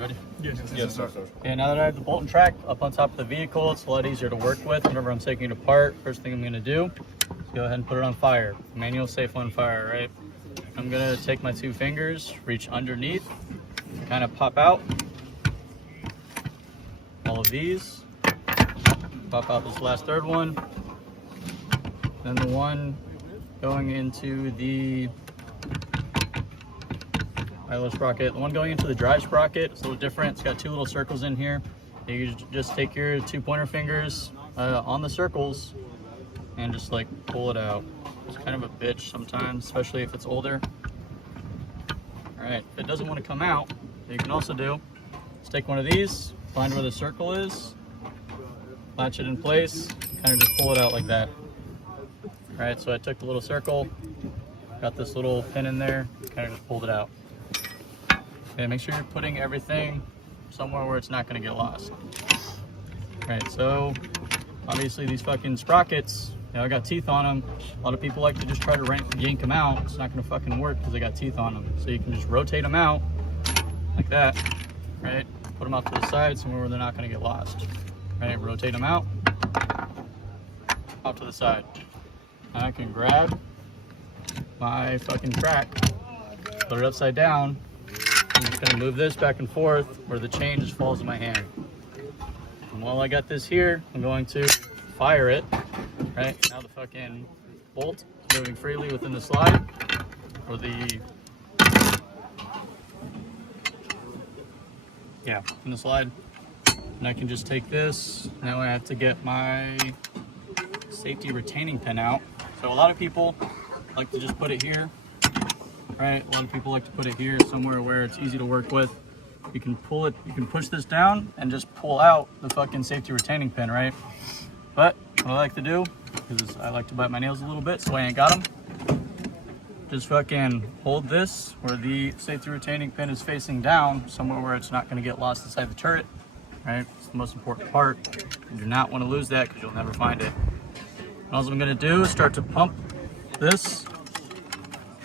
ready? Yes, sir. Okay, now that I have the bolt and track up on top of the vehicle, it's a lot easier to work with whenever I'm taking it apart. First thing I'm gonna do is go ahead and put it on fire. Manual safe on fire, right? I'm gonna take my 2 fingers, reach underneath, kind of pop out all of these, pop out this last third one, then the one going into the idler sprocket. The one going into the drive sprocket is a little different. It's got 2 little circles in here. You just take your 2 pointer fingers on the circles and just like pull it out. It's kind of a bitch sometimes, especially if it's older. All right, if it doesn't want to come out, what you can also do is take one of these, find where the circle is, latch it in place, kind of just pull it out like that. All right, so I took the little circle, got this little pin in there, kind of just pulled it out. Okay, make sure you're putting everything somewhere where it's not going to get lost. All right, so obviously these fucking sprockets, you know, I got teeth on them. A lot of people like to just try to yank them out. It's not going to fucking work because they got teeth on them. So you can just rotate them out like that, right? Put them off to the side somewhere where they're not going to get lost. Right, rotate them out, off to the side. Now I can grab my fucking track, put it upside down. I'm just gonna move this back and forth where the chain just falls in my hand. And while I got this here, I'm going to fire it. Right, now the fucking bolt is moving freely within the slide, or in the slide. And I can just take this. Now I have to get my safety retaining pin out. So a lot of people like to just put it here. Right, a lot of people like to put it here somewhere where it's easy to work with. You can pull it, you can push this down and just pull out the fucking safety retaining pin, right? But what I like to do is I like to bite my nails a little bit so I ain't got them. Just fucking hold this where the safety retaining pin is facing down, somewhere where it's not going to get lost inside the turret, right? It's the most important part. You do not want to lose that because you'll never find it. And all I'm going to do is start to pump this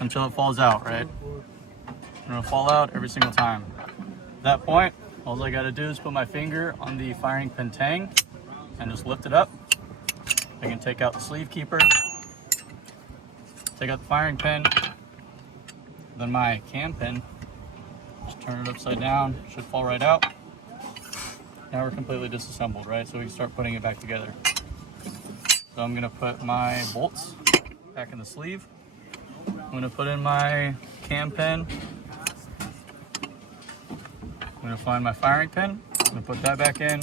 until it falls out, right? I'm gonna fall out every single time. At that point, all I gotta do is put my finger on the firing pin tang and just lift it up. I can take out the sleeve keeper, take out the firing pin, then my cam pin, just turn it upside down, should fall right out. Now we're completely disassembled, right? So we can start putting it back together. So I'm gonna put my bolts back in the sleeve. I'm gonna put in my cam pin. I'm gonna find my firing pin. I'm gonna put that back in.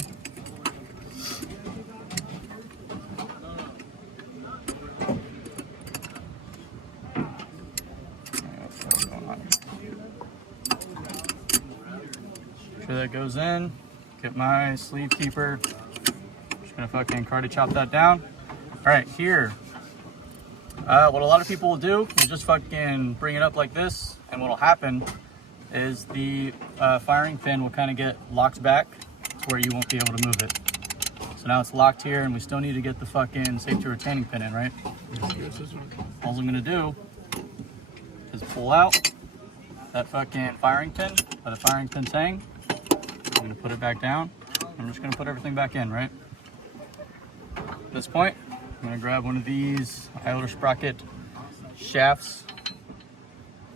Make sure that goes in. Get my sleeve keeper. Just gonna fucking karate chop that down. All right, here. What a lot of people will do is just fucking bring it up like this, and what'll happen is the firing pin will kind of get locked back to where you won't be able to move it. So now it's locked here, and we still need to get the fucking safety retaining pin in, right? All I'm gonna do is pull out that fucking firing pin by the firing pin tang. I'm gonna put it back down. I'm just gonna put everything back in, right? At this point, I'm gonna grab one of these idler sprocket shafts.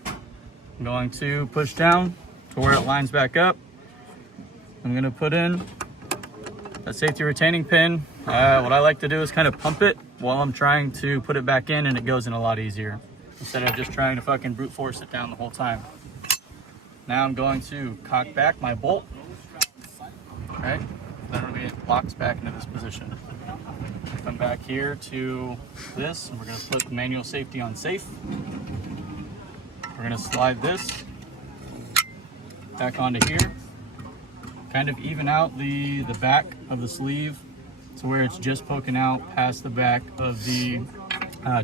I'm going to push down to where it lines back up. I'm gonna put in that safety retaining pin. What I like to do is kind of pump it while I'm trying to put it back in, and it goes in a lot easier instead of just trying to fucking brute force it down the whole time. Now I'm going to cock back my bolt, right? Then it locks back into this position. Come back here to this, and we're going to put the manual safety on safe. We're going to slide this back onto here, kind of even out the back of the sleeve to where it's just poking out past the back of the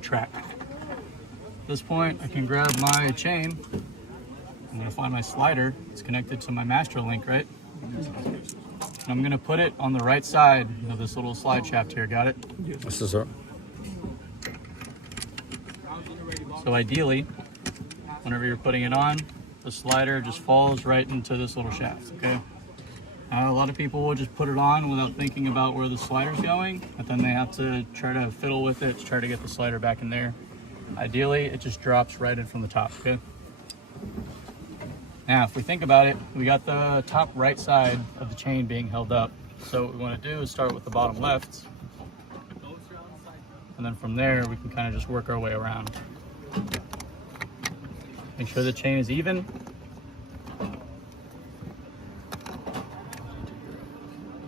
track. At this point, I can grab my chain. I'm going to find my slider. It's connected to my master link, right? And I'm gonna put it on the right side of this little slide shaft here, got it? Yes, sir. So ideally, whenever you're putting it on, the slider just falls right into this little shaft, okay? Now, a lot of people will just put it on without thinking about where the slider's going, but then they have to try to fiddle with it to try to get the slider back in there. Ideally, it just drops right in from the top, okay? Now, if we think about it, we got the top right side of the chain being held up. So what we want to do is start with the bottom left, and then from there, we can kind of just work our way around. Make sure the chain is even.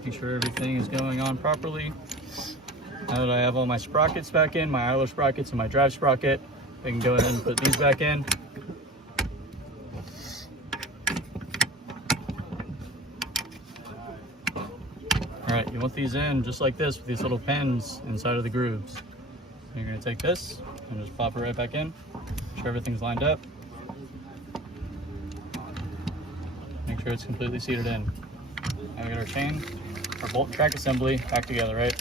Make sure everything is going on properly. Now that I have all my sprockets back in, my idler sprockets and my drive sprocket, I can go ahead and put these back in. All right, you want these in just like this with these little pins inside of the grooves. So you're gonna take this and just pop it right back in. Make sure everything's lined up. Make sure it's completely seated in. Now we got our chain, our bolt track assembly back together, right?